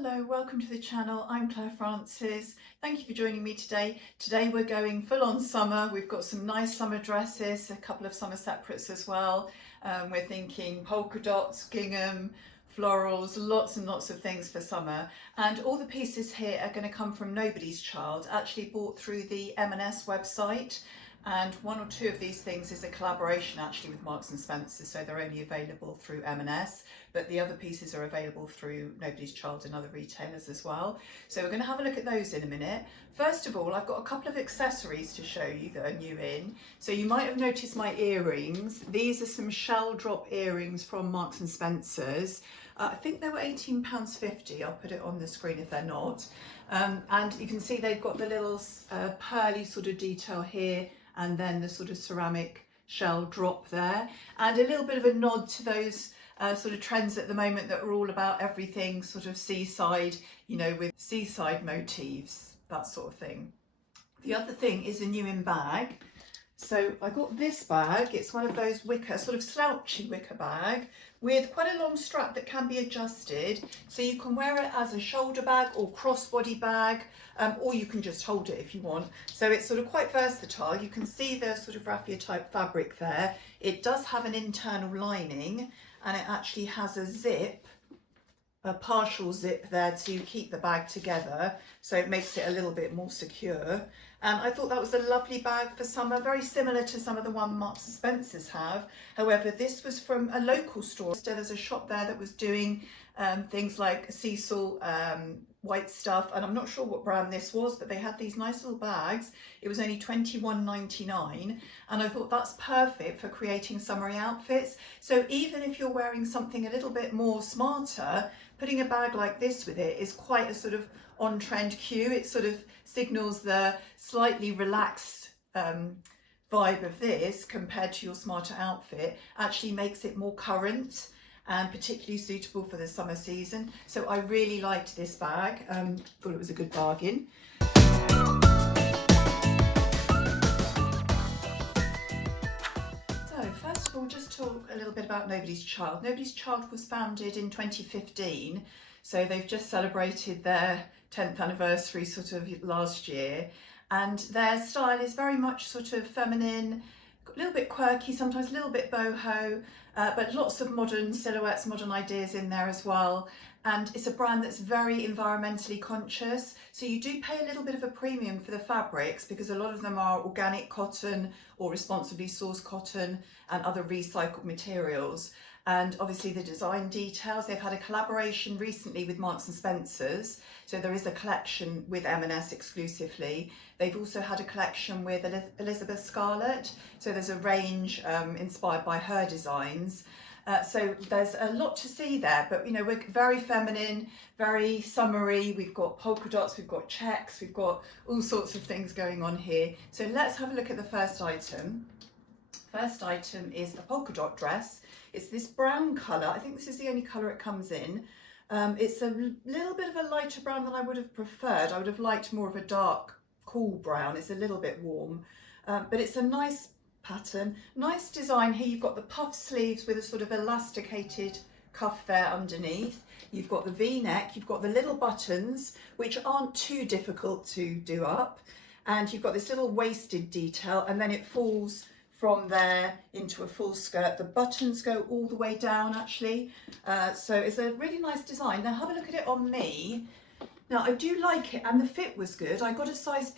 Hello, welcome to the channel. I'm Claire Francis. Thank you for joining me today. Today we're going full on summer. We've got some nice summer dresses, a couple of summer separates as well. We're thinking polka dots, gingham, florals, lots and lots of things for summer. And all the pieces here are going to come from Nobody's Child, actually bought through the M&S website. And one or two of these things is a collaboration actually with Marks and Spencer, so they're only available through M&S, but the other pieces are available through Nobody's Child and other retailers as well. So we're going to have a look at those in a minute. First of all, I've got a couple of accessories to show you that are new in. So you might have noticed my earrings. These are some shell drop earrings from Marks and Spencer's. I think they were £18.50. I'll put it on the screen if they're not. And you can see they've got the little pearly sort of detail here, and then the sort of ceramic shell drop there, and a little bit of a nod to those sort of trends at the moment that are all about everything sort of seaside, you know, with seaside motifs, that sort of thing. The other thing is a new in bag. So I got this bag. It's one of those wicker, sort of slouchy wicker bag with quite a long strap that can be adjusted. So you can wear it as a shoulder bag or crossbody bag, or you can just hold it if you want. So it's sort of quite versatile. You can see the sort of raffia type fabric there. It does have an internal lining, and it actually has a zip, a partial zip there to keep the bag together, so it makes it a little bit more secure. And I thought that was a lovely bag for summer, very similar to some of the one Marks and Spencer's have. However, this was from a local store. So there's a shop there that was doing things like Cecil white stuff, and I'm not sure what brand this was, but they had these nice little bags. It was only £21.99, and I thought that's perfect for creating summery outfits. So even if you're wearing something a little bit more smarter, putting a bag like this with it is quite a sort of on-trend cue. It sort of signals the slightly relaxed vibe of this compared to your smarter outfit, actually makes it more current and particularly suitable for the summer season. So I really liked this bag, thought it was a good bargain. So first of all, just talk a little bit about Nobody's Child. Nobody's Child was founded in 2015, so they've just celebrated their 10th anniversary sort of last year, and their style is very much sort of feminine, a little bit quirky, sometimes a little bit boho, but lots of modern silhouettes, modern ideas in there as well. And it's a brand that's very environmentally conscious, so you do pay a little bit of a premium for the fabrics because a lot of them are organic cotton or responsibly sourced cotton and other recycled materials. And obviously the design details, they've had a collaboration recently with Marks and Spencer's, so there is a collection with M&S exclusively. They've also had a collection with Elizabeth Scarlett, so there's a range inspired by her designs. So there's a lot to see there, but you know, we're very feminine, very summery. We've got polka dots, we've got checks, we've got all sorts of things going on here. So let's have a look at the first item. First item is a polka dot dress. It's this brown colour. I think this is the only colour it comes in. It's a little bit of a lighter brown than I would have preferred. I would have liked more of a dark, cool brown. It's a little bit warm, but it's a nice pattern, nice design here. You've got the puff sleeves with a sort of elasticated cuff there underneath. You've got the V-neck, you've got the little buttons, which aren't too difficult to do up, and you've got this little waisted detail, and then it falls from there into a full skirt. The buttons go all the way down actually, so it's a really nice design. Now have a look at it on me. Now I do like it, and the fit was good. I got a size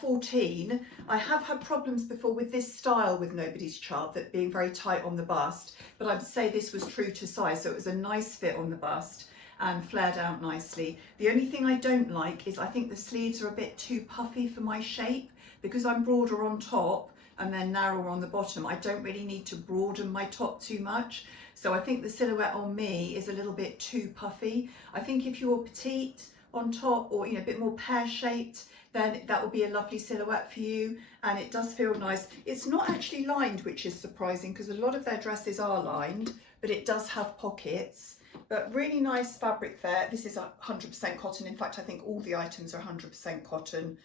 14. I have had problems before with this style with Nobody's Child, that being very tight on the bust, but I'd say this was true to size, so it was a nice fit on the bust and flared out nicely. The only thing I don't like is I think the sleeves are a bit too puffy for my shape, because I'm broader on top and then narrower on the bottom. I don't really need to broaden my top too much, so I think the silhouette on me is a little bit too puffy. I think if you're petite on top, or you know, a bit more pear-shaped, then that will be a lovely silhouette for you, and it does feel nice. It's not actually lined, which is surprising because a lot of their dresses are lined, but it does have pockets. But really nice fabric there. This is 100% cotton. In fact, I think all the items are 100% cotton,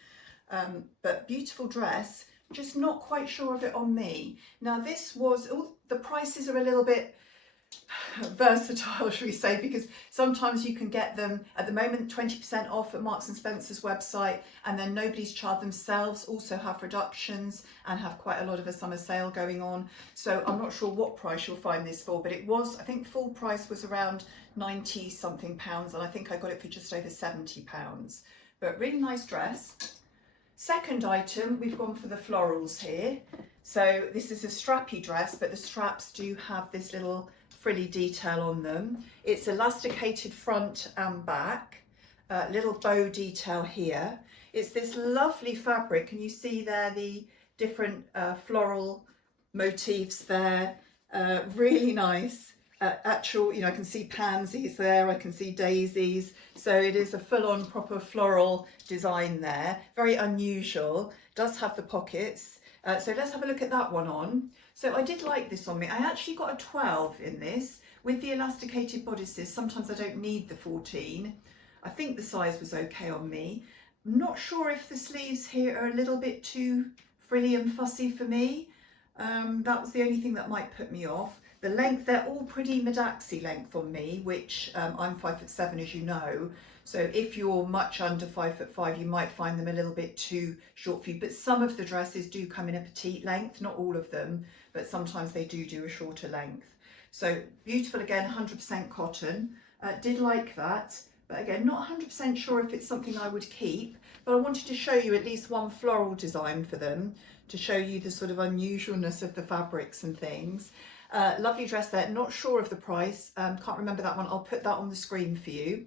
but beautiful dress. Just not quite sure of it on me. Now this was, the prices are a little bit versatile, should we say, because sometimes you can get them at the moment 20% off at Marks and Spencer's website, and then Nobody's Child themselves also have reductions and have quite a lot of a summer sale going on. So I'm not sure what price you'll find this for, but it was, I think full price was around 90 something pounds, and I think I got it for just over 70 pounds. But really nice dress. Second item, we've gone for the florals here. So this is a strappy dress, but the straps do have this little frilly detail on them. It's elasticated front and back, little bow detail here. It's this lovely fabric. Can you see there the different floral motifs there? Really nice. Actual, you know, I can see pansies there, I can see daisies. So it is a full-on proper floral design there. Very unusual. Does have the pockets. So let's have a look at that one on. So I did like this on me. I actually got a 12 in this with the elasticated bodices. Sometimes I don't need the 14. I think the size was okay on me. I'm not sure if the sleeves here are a little bit too frilly and fussy for me. That was the only thing that might put me off. The length, they're all pretty mid-axi length on me, which I'm 5'7", as you know. So if you're much under 5'5", you might find them a little bit too short for you. But some of the dresses do come in a petite length, not all of them, but sometimes they do a shorter length. So beautiful again, 100% cotton. Did like that, but again, not 100% sure if it's something I would keep. But I wanted to show you at least one floral design for them to show you the sort of unusualness of the fabrics and things. Lovely dress there, not sure of the price, can't remember that one. I'll put that on the screen for you.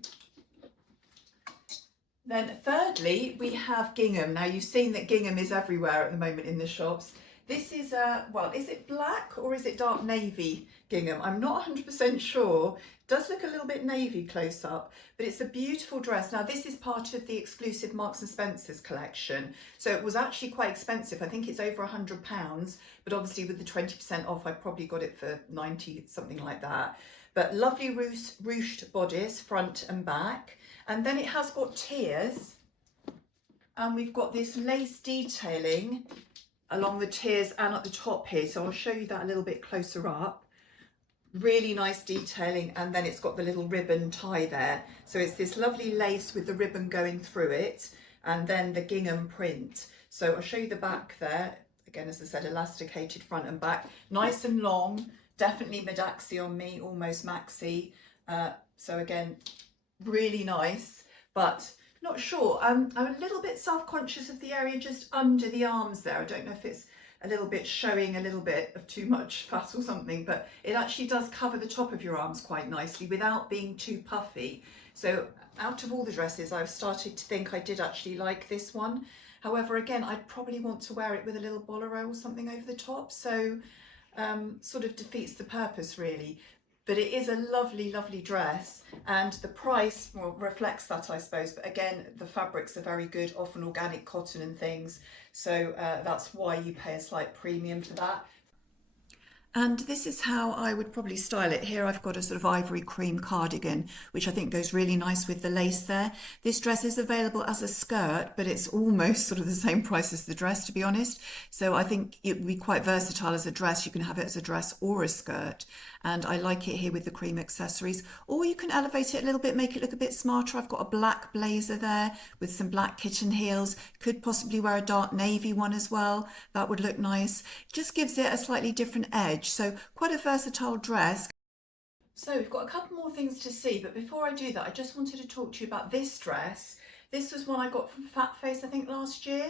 Then thirdly, we have Gingham. Now you've seen that Gingham is everywhere at the moment in the shops. This is well, is it black or is it dark navy gingham? I'm not 100% sure. It does look a little bit navy close up, but it's a beautiful dress. Now this is part of the exclusive Marks and Spencer's collection. So it was actually quite expensive. I think it's over £100, but obviously with the 20% off, I probably got it for 90, something like that. But lovely ruched bodice, front and back. And then it has got tiers, and we've got this lace detailing along the tiers and at the top here. So I'll show you that a little bit closer up. Really nice detailing, and then it's got the little ribbon tie there. So it's this lovely lace with the ribbon going through it, and then the gingham print. So I'll show you the back there. Again, as I said, elasticated front and back. Nice and long, definitely mid-axi on me, almost maxi. So again, really nice, but not sure. I'm a little bit self-conscious of the area just under the arms there. I don't know if it's a little bit showing a little bit of too much fat or something, but it actually does cover the top of your arms quite nicely without being too puffy. So out of all the dresses, I've started to think I did actually like this one. However, again, I'd probably want to wear it with a little bolero or something over the top. So sort of defeats the purpose really. But it is a lovely, lovely dress, and the price, well, reflects that, I suppose. But again, the fabrics are very good, often organic cotton and things. So that's why you pay a slight premium for that. And this is how I would probably style it. Here I've got a sort of ivory cream cardigan, which I think goes really nice with the lace there. This dress is available as a skirt, but it's almost sort of the same price as the dress, to be honest. So I think it would be quite versatile as a dress. You can have it as a dress or a skirt. And I like it here with the cream accessories. Or you can elevate it a little bit, make it look a bit smarter. I've got a black blazer there with some black kitten heels. Could possibly wear a dark navy one as well. That would look nice. Just gives it a slightly different edge. So quite a versatile dress. So we've got a couple more things to see, but before I do that, I just wanted to talk to you about this dress. This was one I got from Fat Face, I think, last year.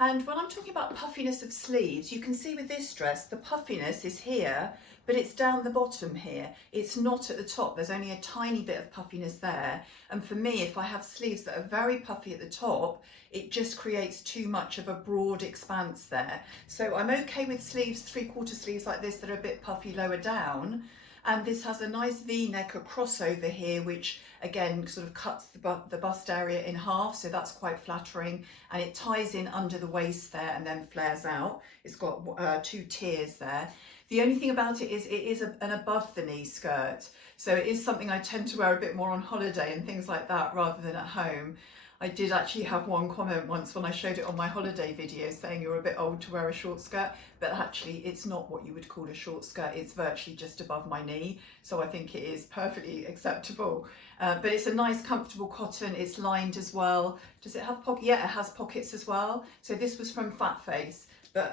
And when I'm talking about puffiness of sleeves, you can see with this dress, the puffiness is here, but it's down the bottom here. It's not at the top. There's only a tiny bit of puffiness there. And for me, if I have sleeves that are very puffy at the top, it just creates too much of a broad expanse there. So I'm okay with sleeves, 3/4 sleeves like this that are a bit puffy lower down. And this has a nice V-neck, a crossover here, which again sort of cuts the bust area in half, so that's quite flattering. And it ties in under the waist there and then flares out. It's got 2 tiers there. The only thing about it is an above the knee skirt. So it is something I tend to wear a bit more on holiday and things like that rather than at home. I did actually have one comment once when I showed it on my holiday video saying you're a bit old to wear a short skirt, but actually it's not what you would call a short skirt. It's virtually just above my knee, so I think it is perfectly acceptable. But it's a nice comfortable cotton. It's lined as well. Does it have pockets? Yeah, it has pockets as well. So this was from Fat Face, but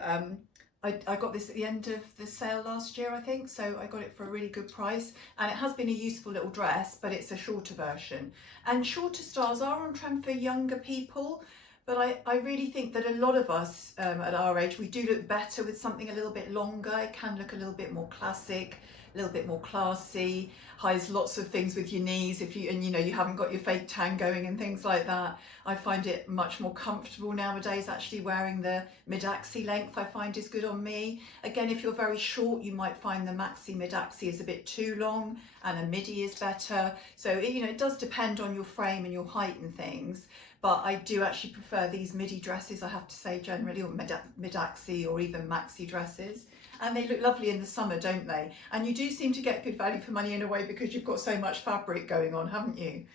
I got this at the end of the sale last year, I think, so I got it for a really good price, and it has been a useful little dress, but it's a shorter version. And shorter styles are on trend for younger people, but I really think that a lot of us at our age, we do look better with something a little bit longer. It can look a little bit more classic, a little bit more classy, hides lots of things with your knees if you, and you know, you haven't got your fake tan going and things like that. I find it much more comfortable nowadays actually wearing the mid-axi length. I find is good on me. Again, if you're very short, you might find the maxi mid-axi is a bit too long and a midi is better. So you know, it does depend on your frame and your height and things. But I do actually prefer these midi dresses, I have to say, generally, or mid-axi or even maxi dresses. And they look lovely in the summer, don't they? And you do seem to get good value for money in a way because you've got so much fabric going on, haven't you?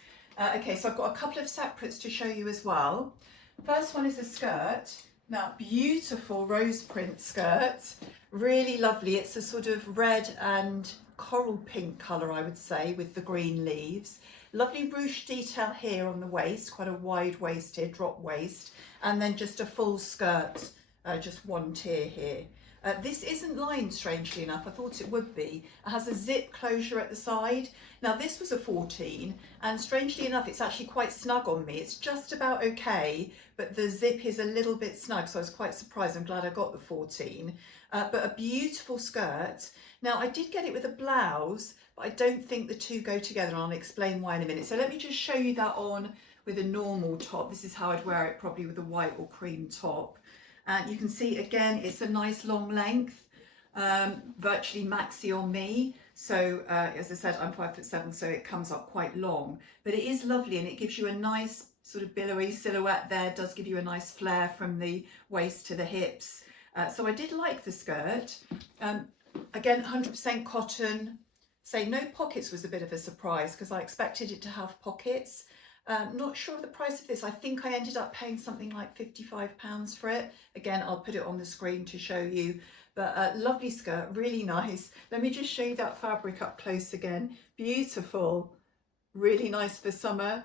Okay, so I've got a couple of separates to show you as well. First one is a skirt. Now, beautiful rose print skirt, really lovely. It's a sort of red and coral pink colour, I would say, with the green leaves. Lovely ruche detail here on the waist, quite a wide waist here, drop waist, and then just a full skirt, just one tier here. This isn't lined, strangely enough. I thought it would be. It has a zip closure at the side. Now this was a 14, and strangely enough it's actually quite snug on me. It's just about okay, but the zip is a little bit snug, so I was quite surprised. I'm glad I got the 14. But a beautiful skirt. Now I did get it with a blouse, but I don't think the two go together, and I'll explain why in a minute. So let me just show you that on with a normal top. This is how I'd wear it, probably with a white or cream top. And you can see again, it's a nice long length, virtually maxi on me. So as I said, I'm 5'7", so it comes up quite long, but it is lovely and it gives you a nice sort of billowy silhouette there. It does give you a nice flare from the waist to the hips. So I did like the skirt. Again, 100% cotton. Say no pockets was a bit of a surprise because I expected it to have pockets. Not sure of the price of this. I think I ended up paying something like £55 for it. Again, I'll put it on the screen to show you. But lovely skirt, really nice. Let me just show you that fabric up close again. Beautiful, really nice for summer.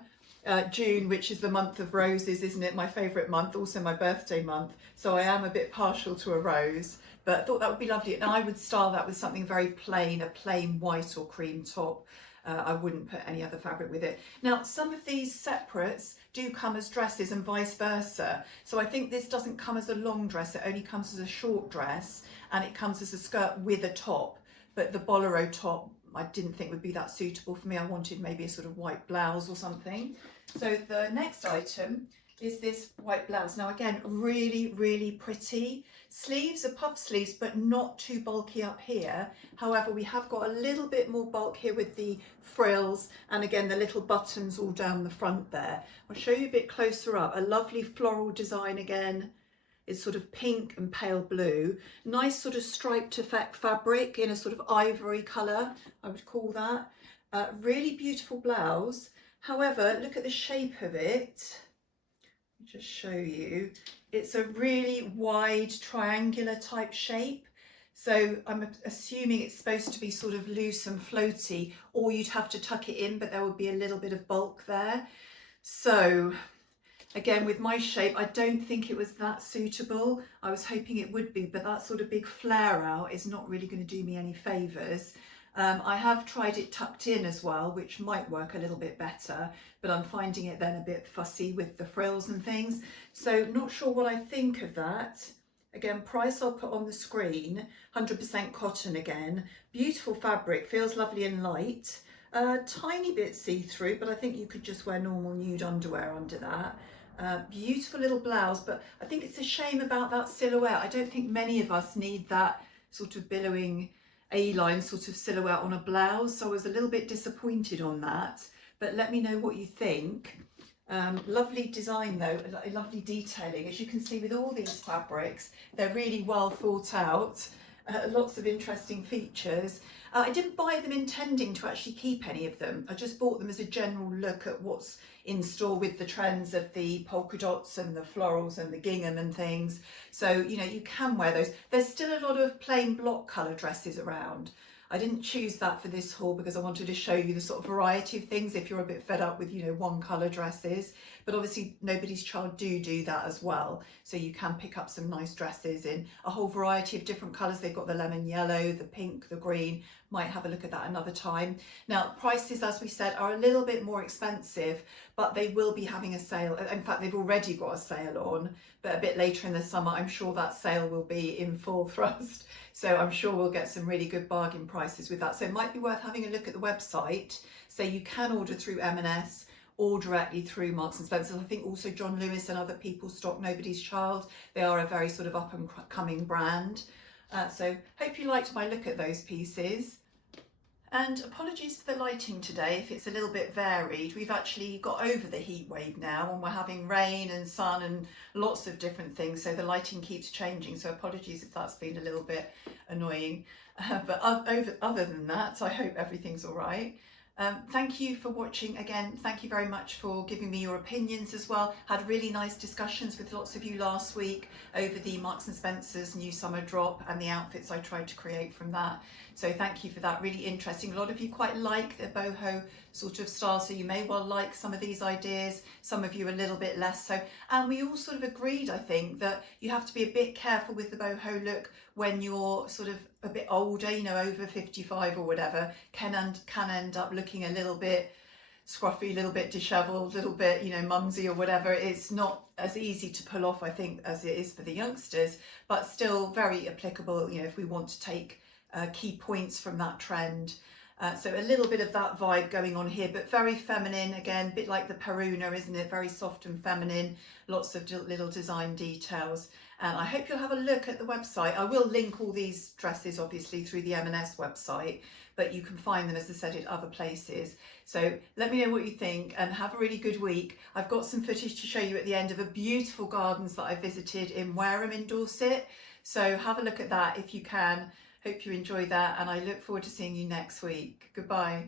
June, which is the month of roses, isn't it? My favourite month, also my birthday month. So I am a bit partial to a rose, but I thought that would be lovely. And I would style that with something very plain, a plain white or cream top. I wouldn't put any other fabric with it. Now, some of these separates do come as dresses and vice versa. So I think this doesn't come as a long dress, it only comes as a short dress, and it comes as a skirt with a top. But the bolero top, I didn't think would be that suitable for me. I wanted maybe a sort of white blouse or something. So the next item is this white blouse. Now again, really, really pretty. Sleeves are puff sleeves, but not too bulky up here. However, we have got a little bit more bulk here with the frills, and again, the little buttons all down the front there. I'll show you a bit closer up. A lovely floral design again. It's sort of pink and pale blue. Nice sort of striped effect fabric in a sort of ivory colour, I would call that. Really beautiful blouse. However, look at the shape of it. Just show you, it's a really wide triangular type shape, so I'm assuming it's supposed to be sort of loose and floaty, or you'd have to tuck it in, but there would be a little bit of bulk there. So again, with my shape, I don't think it was that suitable. I was hoping it would be, but that sort of big flare out is not really going to do me any favours. I have tried it tucked in as well, which might work a little bit better, but I'm finding it then a bit fussy with the frills and things. So not sure what I think of that. Again, price I'll put on the screen, 100% cotton again. Beautiful fabric, feels lovely and light. Tiny bit see-through, but I think you could just wear normal nude underwear under that. Beautiful little blouse, but I think it's a shame about that silhouette. I don't think many of us need that sort of billowing A-line sort of silhouette on a blouse, so I was a little bit disappointed on that, but let me know what you think. Lovely design though, lovely detailing. As you can see with all these fabrics, they're really well thought out. lots of interesting features. I didn't buy them intending to actually keep any of them. I just bought them as a general look at what's in store with the trends of the polka dots and the florals and the gingham and things. So, you know, you can wear those. There's still a lot of plain block colour dresses around. I didn't choose that for this haul because I wanted to show you the sort of variety of things if you're a bit fed up with, you know, one colour dresses. But obviously Nobody's Child do that as well. So you can pick up some nice dresses in a whole variety of different colours. They've got the lemon yellow, the pink, the green. Might have a look at that another time. Now, prices, as we said, are a little bit more expensive, but they will be having a sale. In fact, they've already got a sale on, but a bit later in the summer, I'm sure that sale will be in full thrust. So I'm sure we'll get some really good bargain prices with that. So it might be worth having a look at the website. So you can order through M&S or directly through Marks and Spencer's. I think also John Lewis and other people stock Nobody's Child. They are a very sort of up and coming brand. So hope you liked my look at those pieces. And apologies for the lighting today if it's a little bit varied. We've actually got over the heat wave now and we're having rain and sun and lots of different things, so the lighting keeps changing, so apologies if that's been a little bit annoying. But other than that, I hope everything's all right. Thank you for watching again. Thank you very much for giving me your opinions as well. Had really nice discussions with lots of you last week over the Marks and Spencer's new summer drop and the outfits I tried to create from that. So thank you for that, really interesting. A lot of you quite like the boho sort of style, so you may well like some of these ideas, some of you a little bit less so. And we all sort of agreed, I think, that you have to be a bit careful with the boho look when you're sort of a bit older, you know, over 55 or whatever, can end up looking a little bit scruffy, a little bit dishevelled, a little bit, you know, mumsy or whatever. It's not as easy to pull off, I think, as it is for the youngsters, but still very applicable, you know, if we want to take key points from that trend. So a little bit of that vibe going on here, but very feminine, again, a bit like the Peruna, isn't it? Very soft and feminine, lots of little design details. And I hope you'll have a look at the website. I will link all these dresses, obviously, through the M&S website, but you can find them, as I said, at other places. So let me know what you think and have a really good week. I've got some footage to show you at the end of a beautiful gardens that I visited in Wareham in Dorset. So have a look at that if you can. Hope you enjoy that, and I look forward to seeing you next week. Goodbye.